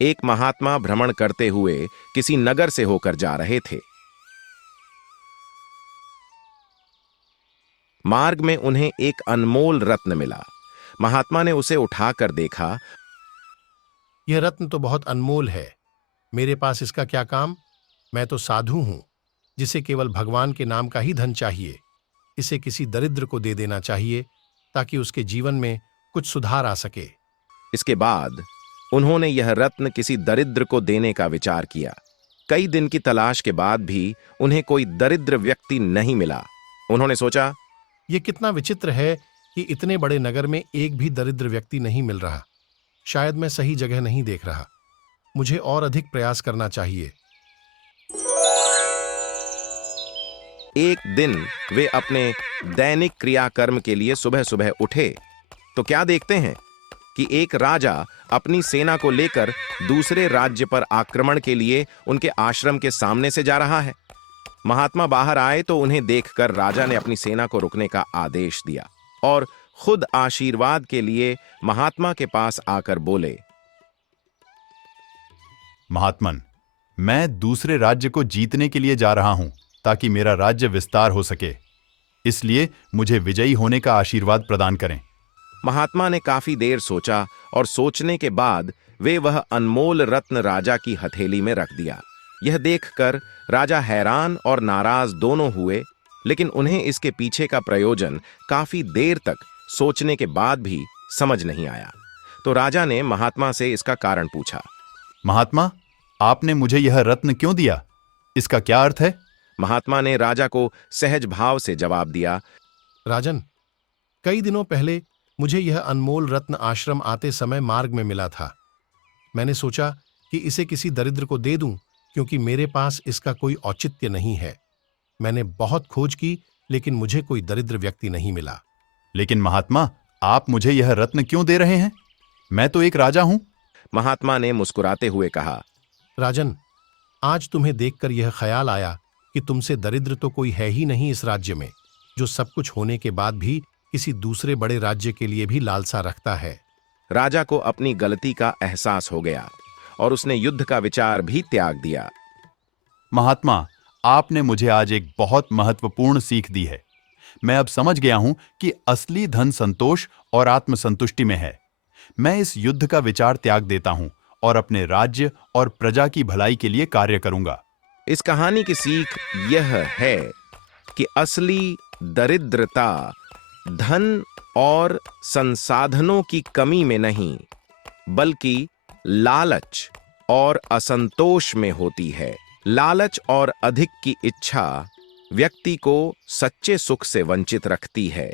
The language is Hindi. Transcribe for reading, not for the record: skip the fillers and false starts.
एक महात्मा भ्रमण करते हुए किसी नगर से होकर जा रहे थे। मार्ग में उन्हें एक अनमोल रत्न मिला। महात्मा ने उसे उठाकर देखा। यह रत्न तो बहुत अनमोल है, मेरे पास इसका क्या काम? मैं तो साधु हूं, जिसे केवल भगवान के नाम का ही धन चाहिए। इसे किसी दरिद्र को दे देना चाहिए ताकि उसके जीवन में कुछ सुधार आ सके। इसके बाद उन्होंने यह रत्न किसी दरिद्र को देने का विचार किया। कई दिन की तलाश के बाद भी उन्हें कोई दरिद्र व्यक्ति नहीं मिला। उन्होंने सोचा, यह कितना विचित्र है कि इतने बड़े नगर में एक भी दरिद्र व्यक्ति नहीं मिल रहा। शायद मैं सही जगह नहीं देख रहा। मुझे और अधिक प्रयास करना चाहिए। एक दिन वे अपने दैनिक क्रियाकर्म के लिए सुबह सुबह उठे तो क्या देखते हैं कि एक राजा अपनी सेना को लेकर दूसरे राज्य पर आक्रमण के लिए उनके आश्रम के सामने से जा रहा है। महात्मा बाहर आए तो उन्हें देखकर राजा ने अपनी सेना को रुकने का आदेश दिया और खुद आशीर्वाद के लिए महात्मा के पास आकर बोले, महात्मन, मैं दूसरे राज्य को जीतने के लिए जा रहा हूं ताकि मेरा राज्य विस्तार हो सके। इसलिए मुझे विजयी होने का आशीर्वाद प्रदान करें। महात्मा ने काफी देर सोचा और सोचने के बाद वे वह अनमोल रत्न राजा की हथेली में रख दिया। यह देखकर राजा हैरान और नाराज दोनों हुए, लेकिन उन्हें इसके पीछे का प्रयोजन काफी देर तक सोचने के बाद भी समझ नहीं आया। तो राजा ने महात्मा से इसका कारण पूछा। महात्मा, आपने मुझे यह रत्न क्यों दिया? इसका क्या अर्थ है? महात्मा ने राजा को सहज भाव से जवाब दिया, राजन, कई दिनों पहले मुझे यह अनमोल रत्न आश्रम आते समय मार्ग में मिला था। मैंने सोचा कि इसे किसी दरिद्र को दे दूं, क्योंकि मेरे पास इसका कोई औचित्य नहीं है। मैंने बहुत खोज की, लेकिन मुझे कोई दरिद्र व्यक्ति नहीं मिला। लेकिन महात्मा, आप मुझे यह रत्न क्यों दे रहे हैं? मैं तो एक राजा हूं। महात्मा ने मुस्कुराते हुए कहा, राजन, आज तुम्हें देखकर यह ख्याल आया कि तुमसे दरिद्र तो कोई है ही नहीं इस राज्य में, जो सब कुछ होने के बाद भी किसी दूसरे बड़े राज्य के लिए भी लालसा रखता है। राजा को अपनी गलती का एहसास हो गया और उसने युद्ध का विचार भी त्याग दिया। महात्मा, आपने मुझे आज एक बहुत महत्वपूर्ण सीख दी है। मैं अब समझ गया हूं कि असली धन संतोष और आत्मसंतुष्टि में है। मैं इस युद्ध का विचार त्याग देता हूं और अपने राज्य और प्रजा की भलाई के लिए कार्य करूंगा। इस कहानी की सीख यह है कि असली दरिद्रता धन और संसाधनों की कमी में नहीं, बल्कि लालच और असंतोष में होती है। लालच और अधिक की इच्छा व्यक्ति को सच्चे सुख से वंचित रखती है।